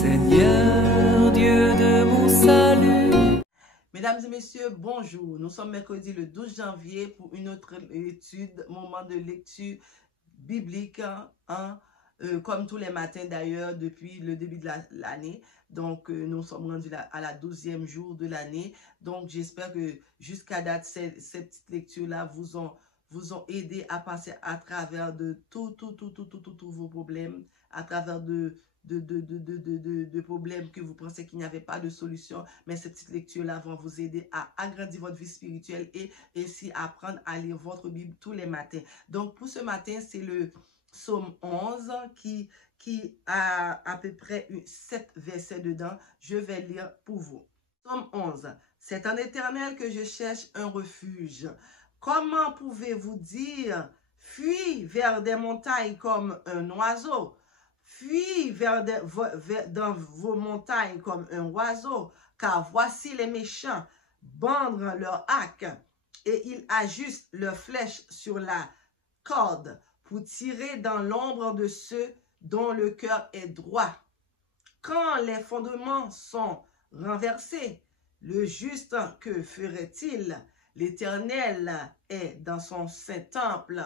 Seigneur Dieu de mon salut. Mesdames et messieurs, bonjour. Nous sommes mercredi le 12 janvier pour une autre étude, moment de lecture biblique, comme tous les matins d'ailleurs depuis le début de l'année. Donc, nous sommes rendus à la 12e jour de l'année. Donc, j'espère que jusqu'à date, ces petites lectures-là vous ont aidé à passer à travers de tous vos problèmes, à travers de problèmes que vous pensez qu'il n'y avait pas de solution, mais ces petites lectures-là vont vous aider à agrandir votre vie spirituelle et ainsi apprendre à lire votre Bible tous les matins. Donc, pour ce matin, c'est le Psaume 11 qui a à peu près 7 versets dedans. Je vais lire pour vous. Psaume 11. C'est en Éternel que je cherche un refuge. Comment pouvez-vous dire, fuis vers des montagnes comme un oiseau? Fuis dans vos montagnes comme un oiseau, car voici les méchants bandent leur arc et ils ajustent leurs flèches sur la corde pour tirer dans l'ombre de ceux dont le cœur est droit. Quand les fondements sont renversés, le juste, que ferait-il? L'Éternel est dans son saint temple.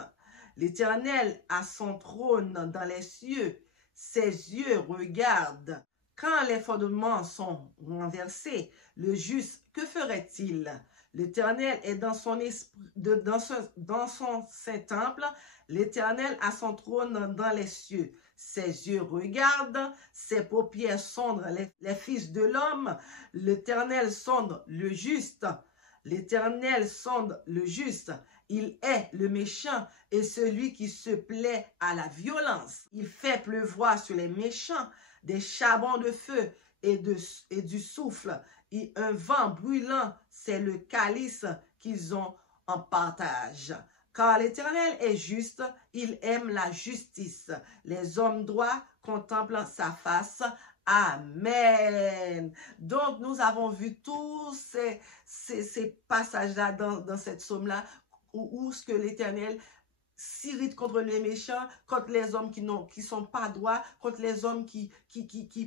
L'Éternel a son trône dans les cieux. Ses yeux regardent. Quand les fondements sont renversés, le juste, que ferait-il? L'Éternel est dans son esprit, dans son saint temple. L'Éternel a son trône dans les cieux. Ses yeux regardent, ses paupières sondent les fils de l'homme. L'Éternel sonde le juste. L'Éternel sonde le juste. Il est le méchant et celui qui se plaît à la violence. Il fait pleuvoir sur les méchants des charbons de feu et du souffle. Et un vent brûlant, c'est le calice qu'ils ont en partage. Car l'Éternel est juste, il aime la justice. Les hommes droits contemplent sa face. Amen. Donc, nous avons vu tous ces passages-là dans cette psaume-là où ce que l'Éternel s'irrite contre les méchants, contre les hommes qui sont pas droits, contre les hommes qui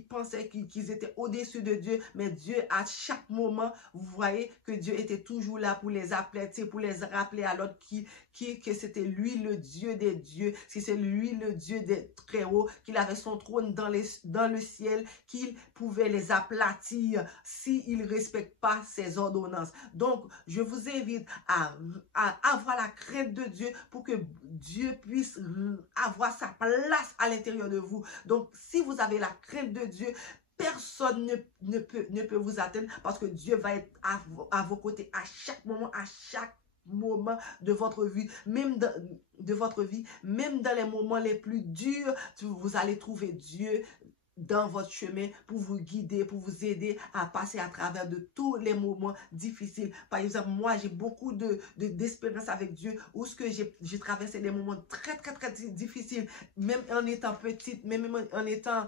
pensaient qu'ils étaient au-dessus de Dieu. Mais Dieu, à chaque moment, vous voyez que Dieu était toujours là pour les appeler, pour les rappeler à l'autre que c'était lui le Dieu des dieux, si c'est lui le Dieu des très hauts, qu'il avait son trône dans le ciel, qu'il pouvait les aplatir s'il ne respecte pas ses ordonnances. Donc, je vous invite à avoir la crainte de Dieu pour que Dieu puisse avoir sa place à l'intérieur de vous. Donc, si vous avez la crainte de Dieu, personne ne peut vous atteindre parce que Dieu va être à vos côtés à chaque moment de votre vie, même dans les moments les plus durs, vous allez trouver Dieu dans votre chemin pour vous guider, pour vous aider à passer à travers de tous les moments difficiles. Par exemple, moi, j'ai beaucoup d'espérance avec Dieu, où ce que j'ai traversé des moments très difficiles, même en étant petite, même en étant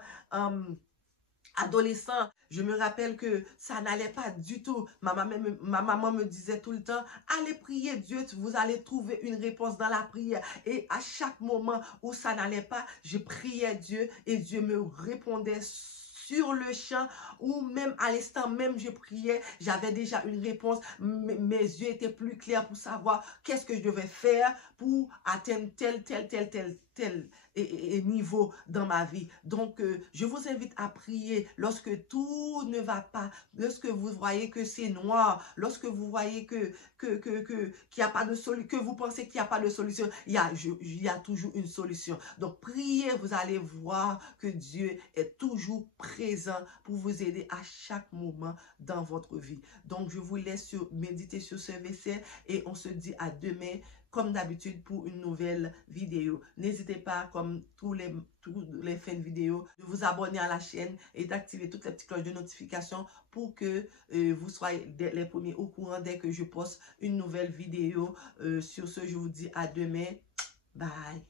adolescent. Je me rappelle que ça n'allait pas du tout. Ma maman me disait tout le temps, allez prier Dieu, vous allez trouver une réponse dans la prière. Et à chaque moment où ça n'allait pas, je priais Dieu et Dieu me répondait sur le champ, ou même à l'instant même je priais, j'avais déjà une réponse. Mes yeux étaient plus clairs pour savoir qu'est-ce que je devais faire pour atteindre tel niveau dans ma vie. Donc, je vous invite à prier lorsque tout ne va pas, lorsque vous voyez que c'est noir, lorsque vous voyez qu'il y a pas de solution, que vous pensez qu'il n'y a pas de solution, il y a toujours une solution. Donc, priez, vous allez voir que Dieu est toujours présent pour vous aider à chaque moment dans votre vie. Donc, je vous laisse méditer sur ce verset et on se dit à demain, comme d'habitude, pour une nouvelle vidéo. N'hésitez pas, comme tous les fins de vidéo, de vous abonner à la chaîne et d'activer toutes les petites cloches de notification pour que vous soyez les premiers au courant dès que je poste une nouvelle vidéo. Sur ce, je vous dis à demain. Bye.